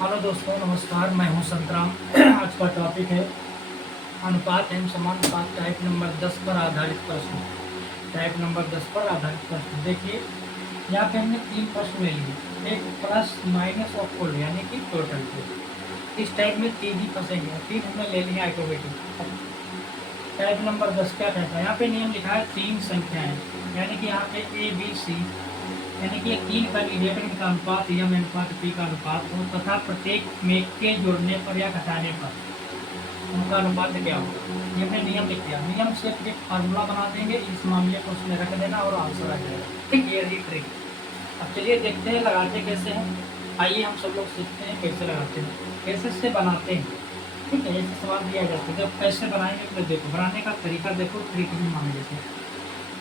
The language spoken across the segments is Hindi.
हेलो दोस्तों, नमस्कार। मैं हूं संतराम। आज का टॉपिक है अनुपात एवं समानुपात टाइप नंबर 10 पर आधारित प्रश्न। टाइप नंबर 10 पर आधारित प्रश्न देखिए, यहाँ पे हमने 3 प्रश्न ले लिए। एक प्लस माइनस और कुल यानी कि टोटल को। इस टाइप में 3 ही फंसेंगे। 3 हमने ले लिया ऑटोमेटिक। टाइप नंबर 10 क्या कहता है? यहाँ पे नियम लिखा है 3 संख्याएं, यानी कि यहाँ पे ए बी सी, यानी कि 3 का निरूपण का अनुपात यम अनुपात पी का अनुपात हो तथा प्रत्येक में के जोड़ने पर या घटाने पर उनका अनुपात क्या हो। ये हमने नियम लिख दिया। नियम से एक फार्मूला बना देंगे, इस मामले को उसमें रख देना और आंसर आ जाएगा। ठीक, ये रही ट्रिक। अब चलिए देखते हैं लगाते कैसे हैं। आइए हम सब लोग सीखते हैं कैसे लगाते हैं, कैसे से बनाते हैं। ठीक है, ऐसे सवाल दिया जाता है। जब कैसे बनाएंगे तो देखो, बनाने का तरीका देखो, ट्रिक भी मान लेते हैं।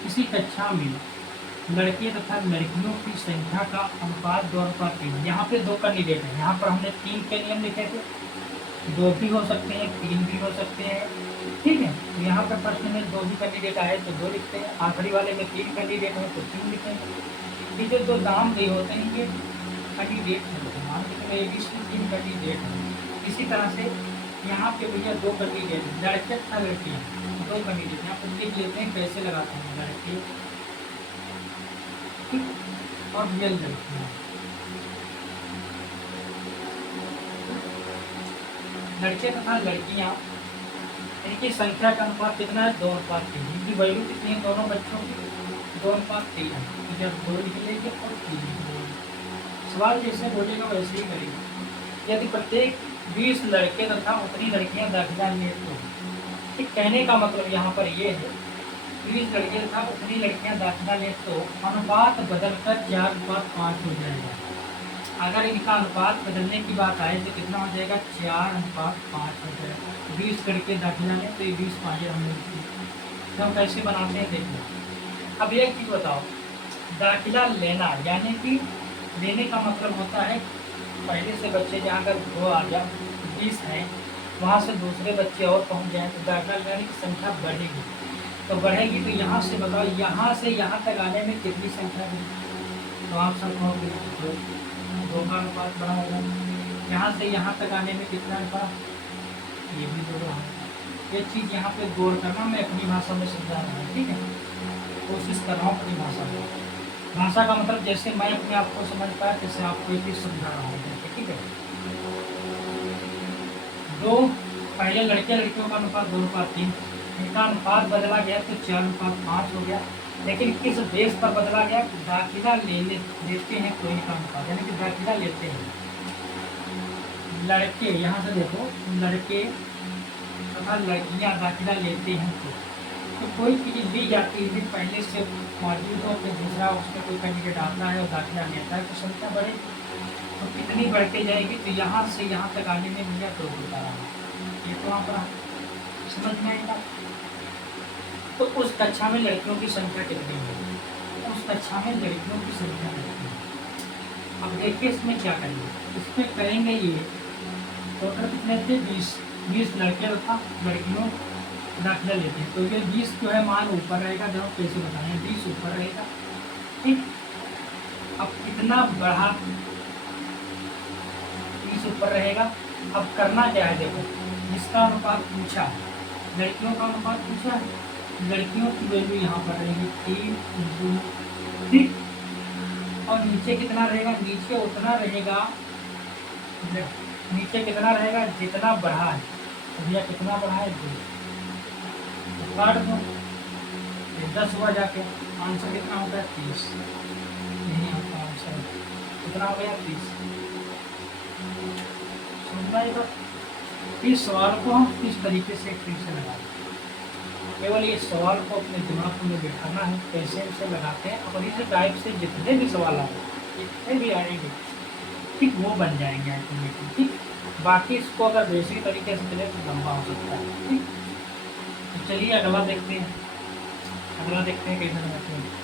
किसी कक्षा में लड़के तथा लड़कियों की संख्या का अनुपात 2:3। यहाँ पे 2 कैंडिडेट हैं। यहाँ पर हमने 3 के नियम लिखे थे। 2 भी हो सकते हैं, 3 भी हो सकते हैं। ठीक है, तो यहाँ पर प्रश्न में 2 भी कैंडिडेट आए तो 2 लिखते हैं। आखिरी वाले में 3 कैंडिडेट हैं तो 3 लिखेंगे। ये जो 2 नाम दिए होते हैं ये कैंडिडेट होते हैं। मान लीजिए ABC 3 कैंडिडेट हैं। इसी तरह से यहाँ पे भैया 2 कैंडिडेट हैं, लड़के तथा लड़कियाँ 2 कैंडिडेट। यहाँ पर लिख लेते हैं कैसे लगाते हैं। लड़के और रियल लड़कियाँ, लड़के तथा लड़कियाँ, इनकी संख्या का अनुपात कितना है? 2:3। इनकी वैल्यू कितनी है दोनों बच्चों की? 2:3 है। तो जब 2 लिख लेंगे और 3 लिख लेंगे। सवाल जैसे बोलेगा वैसे ही करेंगे। यदि प्रत्येक 20 लड़के तथा उतनी लड़कियाँ दाखिला लें तो, ठीक, कहने का मतलब यहाँ पर ये है 20 लड़के तथा उतनी लड़कियाँ दाखिला लें तो अनुपात बदलकर 4:5 हो जाएगा। अगर इनका अनुपात बदलने की बात आए तो कितना हो जाएगा? 4:5 हो जाएगा। 20 लड़के दाखिला लें तो ये 20 पाँच हमने तो हम कैसे बनाते हैं देखो। अब एक चीज़ बताओ, दाखिला लेना यानी कि लेने का मतलब होता है पहले से बच्चे जहाँ अगर 2 आ जाए 20 हैं, वहाँ से दूसरे बच्चे और पहुँच जाए तो दाखिला लेने की संख्या बढ़ेगी। तो बढ़ेगी तो यहाँ से बताओ, यहाँ से यहाँ तक आने में कितनी संख्या है? तो आप सब कहोगे 2 का अनुपात बड़ा होगा। यहाँ से यहाँ तक आने में कितना अनुपात? ये भी 2 होगा। ये चीज़ यहाँ पे गौर करना, मैं अपनी भाषा में समझा रहा हूँ। ठीक है, कोशिश कर रहा हूँ अपनी भाषा में। भाषा का मतलब जैसे मैं अपने आप को समझ पाया जैसे आपको ये चीज़ समझा रहा हूँ। ठीक है, 2 पहले लड़के लड़कियों का अनुपात 2:3, इनका अनुपात बदला गया तो 4:5 हो गया। लेकिन किस बेस पर बदला गया? दाखिला लेते हैं कोई का अनुपात, यानी कि दाखिला लेते हैं लड़के, यहाँ से देखो लड़के तथा लड़कियाँ दाखिला लेते हैं तो कोई चीज़ दी जाती है पहले से मौजूद हो फिर दूसरा उसमें कोई कैंडिडेट आता है और दाखिला लेता है तो संख्या बढ़ेगी। तो कितनी बढ़ते जाएगी? तो यहाँ से यहाँ तक आने में भैया 2 बता रहा है। ये तो आप समझ में आएगा। तो उस कक्षा में लड़कियों की संख्या कितनी है? उस कक्षा में लड़कियों की संख्या कितनी है? अब देखिए इसमें क्या करेंगे। इसमें करेंगे ये टोटल कितने थे? 20 लड़के तथा लड़कियों दाखिला लेते हैं तो ये 20 जो है मान ऊपर रहेगा। जब हम कैसे बताएं, 20 ऊपर रहेगा। ठीक, अब कितना बढ़ा? 20 ऊपर रहेगा। अब करना क्या है देखो, जिसका अनुपात पूछा लड़कियों का अनुपात पूछा है, लड़कियों की वैल्यू यहाँ पर रहेगी 3 ठीक, और नीचे कितना रहेगा? नीचे उतना रहेगा, नीचे कितना रहेगा जितना बढ़ा है। तो भैया कितना बढ़ा है? 2 काट दो, 10 हुआ जाके आंसर कितना होता है? 30। नहीं आता आंसर, कितना हो गया? 30। समझना ये बात। इस सवाल को हम किस तरीके से फिर से लगाते हैं, केवल ये सवाल को अपने दिमाग में बिठाना है कैसे इसे लगाते हैं। और इस टाइप से जितने भी सवाल आए, जितने भी आएंगे, ठीक, वो बन जाएंगे ऑटोमेटिक। ठीक, बाकी इसको अगर बेसिक तरीके से चले तो लंबा हो सकता है। ठीक, तो चलिए अगला देखते हैं। अगला देखते हैं कैसे लगाते हैं।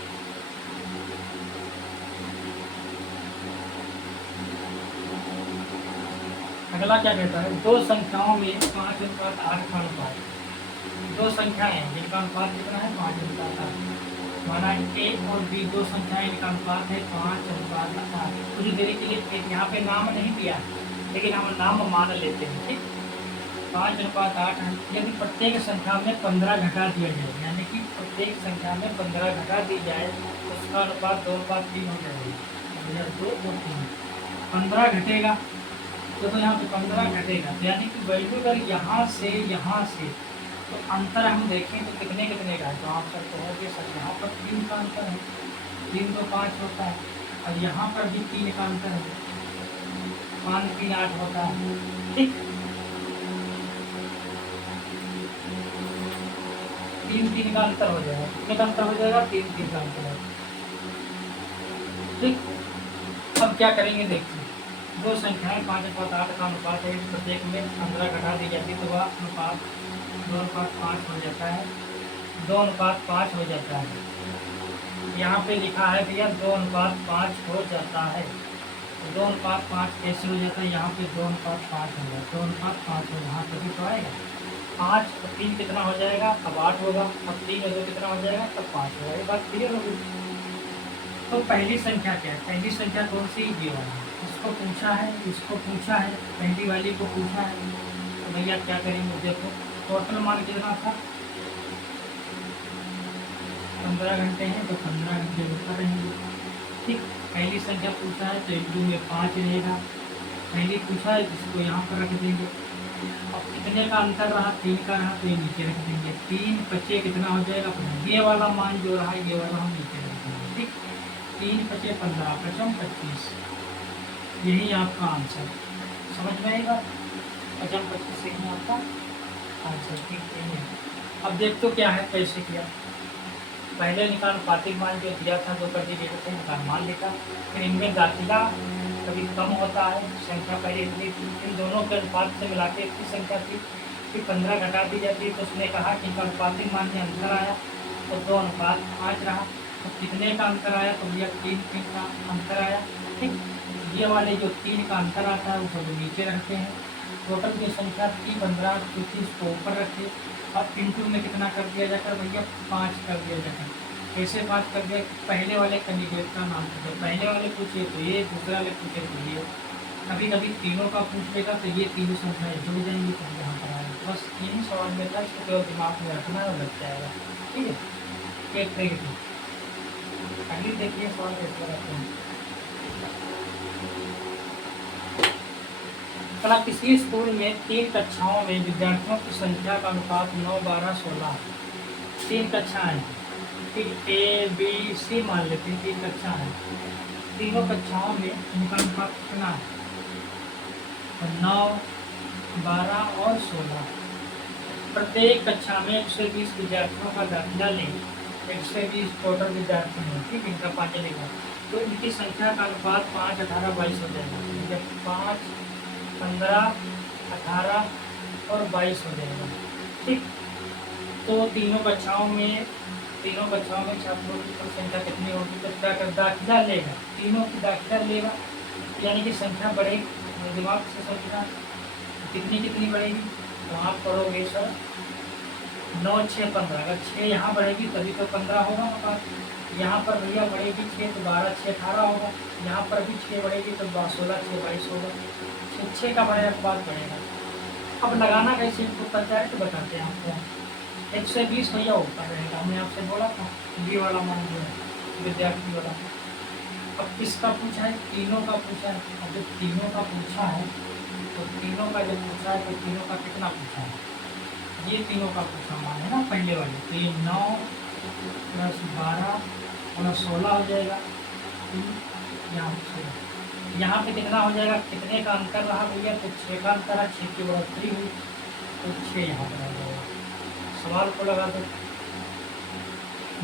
अगला क्या कहता है? 2 संख्याओं में 5:8 का अनुपात। 2 संख्याएं हैं जिनका अनुपात कितना है? 5:8। माना ए और बी 2 संख्याएं, इनका अनुपात है 5:8। कुछ देरी के लिए यहाँ पे नाम नहीं दिया, लेकिन हम नाम मान लेते हैं। ठीक, 5:8 है। यदि प्रत्येक संख्या में 15 घटा दिया जाए, यानी कि प्रत्येक संख्या में 15 घटा दी जाए तो उसका अनुपात 2:3 हो जाएगा। 2 और 3 15 घटेगा तो यहाँ पे 15 घटेगा, तो यानी कि वैल्यू अगर यहाँ से तो अंतर हम देखें तो कितने कितने का है, तो आप सर कहोगे सर यहाँ पर 3 का अंतर है, 3 तो 5 होता है, और यहाँ पर भी 3 का अंतर है, 5 3 8 होता है। ठीक, 3 3 का अंतर हो जाएगा, कितने का अंतर हो जाएगा, 3 3 का अंतर है। ठीक, अब क्या करेंगे देखिए, दो संख्याएं 5:8 का अनुपात है, प्रत्येक में 15 घटा दी जाती है तो वह अनुपात 2:5 हो जाता है, 2:5 हो जाता है। यहाँ पे लिखा है भैया 2:5 हो जाता है, तो 2:5 कैसे हो जाता है, यहाँ पे 2:5 होगा, 2:5 हो, यहाँ तभी तो आएगा 5 और 3 कितना हो जाएगा, अब 8 होगा, अब 3 और 2 कितना हो जाएगा, तब 5 होगा। ये बात क्लियर होगी। तो पहली संख्या क्या है, पहली संख्या कौन सी, ये वाली, इसको पूछा है, इसको पूछा है, पहली वाली को पूछा है, तो भैया क्या करेंगे, देखो टोटल मान कितना था, 15 घंटे हैं, तो 15 घंटे होता रहेंगे। ठीक, पहली संख्या पूछा है तो इंटू में 5 रहेगा, पहली पूछा है जिसको यहाँ पर रख देंगे। अब कितने का अंतर रहा, 3 का रहा, तो ये नीचे रख देंगे, 3 5 कितना हो जाएगा, ये वाला मान जो रहा ये वाला हम नीचे रख देंगे। ठीक, 3 5 15 5 25, यही आपका आंसर, समझ में आएगा, 5 25 यही आपका आंसर। ठीक, यही है। अब देख तो क्या है, कैसे किया, पहले निकानुपातिक मान जो दिया था 2 कर दिए थे, मान लिखा, फिर इनमें दाखिला कभी कम होता है, संख्या पहले इतनी थी, इन दोनों के अनुपात से मिला के इतनी संख्या थी, फिर 15 घटा दी जाती है, तो उसने कहा कि इनका अनुपातिक मान में अंतर आया तो 2:5 रहा, तो कितने का अंतर आया, तो भैया 3 3 का अंतर आया। ठीक, ये वाले जो 3 का अंतर आता है उसको नीचे रखते हैं, टोटल की संख्या थी 15, क्योंकि इसको ऊपर रखे, और इंटू में कितना कर दिया जाकर भैया 5 कर दिया जाकर। कैसे 5 कर दिया, पहले वाले कैंडिडेट का नाम पूछे, पहले वाले पूछे तो ये, दूसरे वाले पूछे तो ये, कभी कभी तीनों का पूछ लेगा तो ये तीनों संख्याएं जुड़ जाएंगी, तो यहाँ पर आएगा। बस यही सवाल में था, इसको केवल दिमाग में रखना है और लग जाएगा। ठीक है, एक तरीके पहले देखिए सवाल कैसे लगाते हैं। कला किसी स्कूल में 3 कक्षाओं में विद्यार्थियों की संख्या का अनुपात 9 12 16, 3 कक्षाएं, ठीक, ए बी सी मान लेते हैं, 3 कक्षा है, तीनों कक्षाओं में इनका अनुपात कितना है, तो 9 12 और 16, प्रत्येक कक्षा में 120 विद्यार्थियों का दाखिला लें, 120 टोटल विद्यार्थी हैं। ठीक, इनका 5 लेगा, तो इनकी संख्या का अनुपात 5 18 22 हो जाएगा, जब 5 15 18 और 22 हो जाएगा। ठीक, तो तीनों कक्षाओं में छात्रों की कुल संख्या कितनी होगी, तो क्या कर दाखिला लेगा, तीनों की दाखिला लेगा, यानी कि संख्या बढ़ेगी, दिमाग से सोचना कितनी कितनी बढ़ेगी, तो आप पढ़ोगे सर 9 6 15, अगर 6 यहाँ बढ़ेगी तभी तो 15 होगा हमारे पास, यहाँ पर भैया बढ़ेगी 6 तो 12 6 18 होगा, यहाँ पर भी 6 बढ़ेगी तो 16 6 22 होगा, 6 का बढ़ेगा तो बात बढ़ेगा। अब लगाना कैसे, इनको पता है तो बताते हैं आपको, 120 भैया ऊपर रहेगा, हमने आपसे बोला था ये वाला मान जो है विद्यार्थी वाला। अब किसका पूछा है, तीनों का पूछा है, अब जब तीनों का पूछा है तो तीनों का जब पूछा है तो तीनों का कितना पूछा है, ये तीनों का पूछा मान है ना पहले वाले, तो ये 9 + 12 + 16 हो जाएगा, यहाँ पे कितना हो जाएगा, कितने का अंतर रहा भैया, तो 6 का अंतर है, 6 की बढ़ोतरी हुई तो 6 यहाँ पर आ जाएगा। सवाल को लगा दो,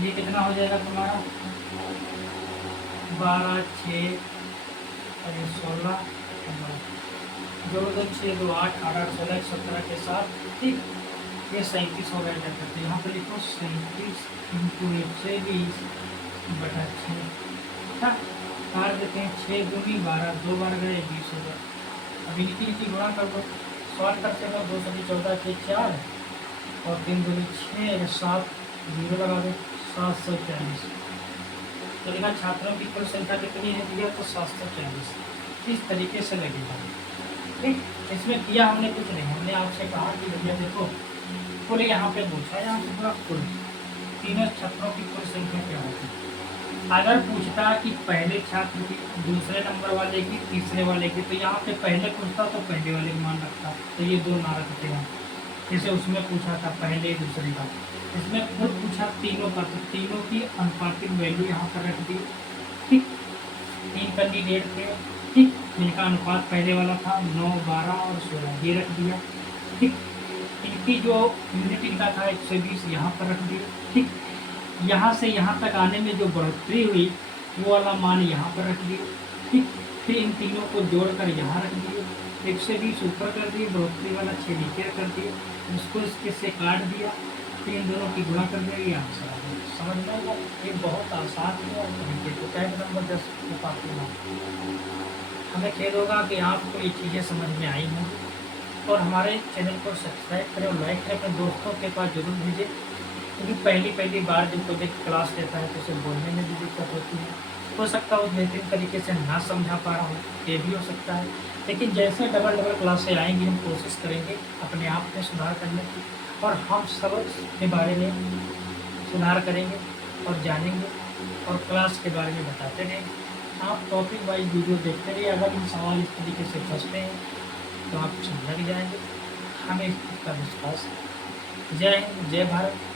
ये कितना हो जाएगा तुम्हारा, 12 6 और 16, जोड़ दो 6 2 8 18 16 17 के साथ। ठीक, ये 37 हो गया जाता है, यहाँ पे लिखो 37 × 120 बटा 6, अच्छा काट देते हैं, 6 दूनी 12, 2 बार गए 20 होगा, अब इनकी गुणा कर दो, शॉर्ट कर से 2 सभी 14 के 4 और 3 दूनी 6 7 0 लगा दो, 740, तो लिखा छात्रों की कुल संख्या कितनी है भैया, तो 740, इस तरीके से लगेगा। ठीक, इसमें किया हमने कुछ नहीं, हमने आपसे कहा कि भैया देखो कुल यहाँ पे पूछा, यहाँ से पूरा कुल तीनों छात्रों की कुल संख्या क्या होती है। अगर पूछता कि पहले छात्र की, दूसरे नंबर वाले की, तीसरे वाले की, तो यहाँ पे पहले पूछता तो पहले वाले का मान रखता, तो ये दो ना रखते हैं। जैसे उसमें पूछा था पहले दूसरे का, इसमें खुद पूछा तीनों का, तो तीनों की अनुपातिक वैल्यू यहाँ पर रख दी। ठीक, 3 कैंडिडेट थे, ठीक, इनका अनुपात पहले वाला था 9, 12 और 16, ये रख दिया। ठीक, इनकी जो यूनिट इनका था 120, यहाँ पर रख दिया। ठीक, यहाँ से यहाँ तक आने में जो बढ़ोतरी हुई वो वाला मान यहाँ पर रख दिए। ठीक, फिर इन तीनों को जोड़कर यहाँ रख दिए, 120 ऊपर कर दिए, बढ़ोतरी वाला 6 नीचे कर दिए, उसको इसके से काट दिया, फिर इन दोनों की गुणा कर दिया, ये आंसर आ गया। समझ में आएगा, ये बहुत आसान है। और तरीके को टाइप नंबर 10 को काफी हमें खेद होगा कि आपको ये चीज़ें समझ में आई होंगी, और हमारे चैनल को सब्सक्राइब करें और लाइक करें, अपने दोस्तों के पास जरूर भेजें, क्योंकि पहली बार जब कोई व्यक्ति क्लास लेता है तो उसे बोलने में भी दिक्कत होती है। हो सकता है उस बेहतरीन तरीके से ना समझा पा रहा हूँ, ये भी हो सकता है, लेकिन जैसे डबल क्लासें आएंगी हम कोशिश करेंगे अपने आप में सुधार करने की, और हम सबक के बारे में सुधार करेंगे और जानेंगे, और क्लास के बारे में बताते रहेंगे। आप टॉपिक वाइज वीडियो देखते रहिए, अगर इन सवाल इस तरीके से फंसते हैं तो आप लग जाएंगे, हमें इसका विश्वास है। जय हिंद, जय भारत।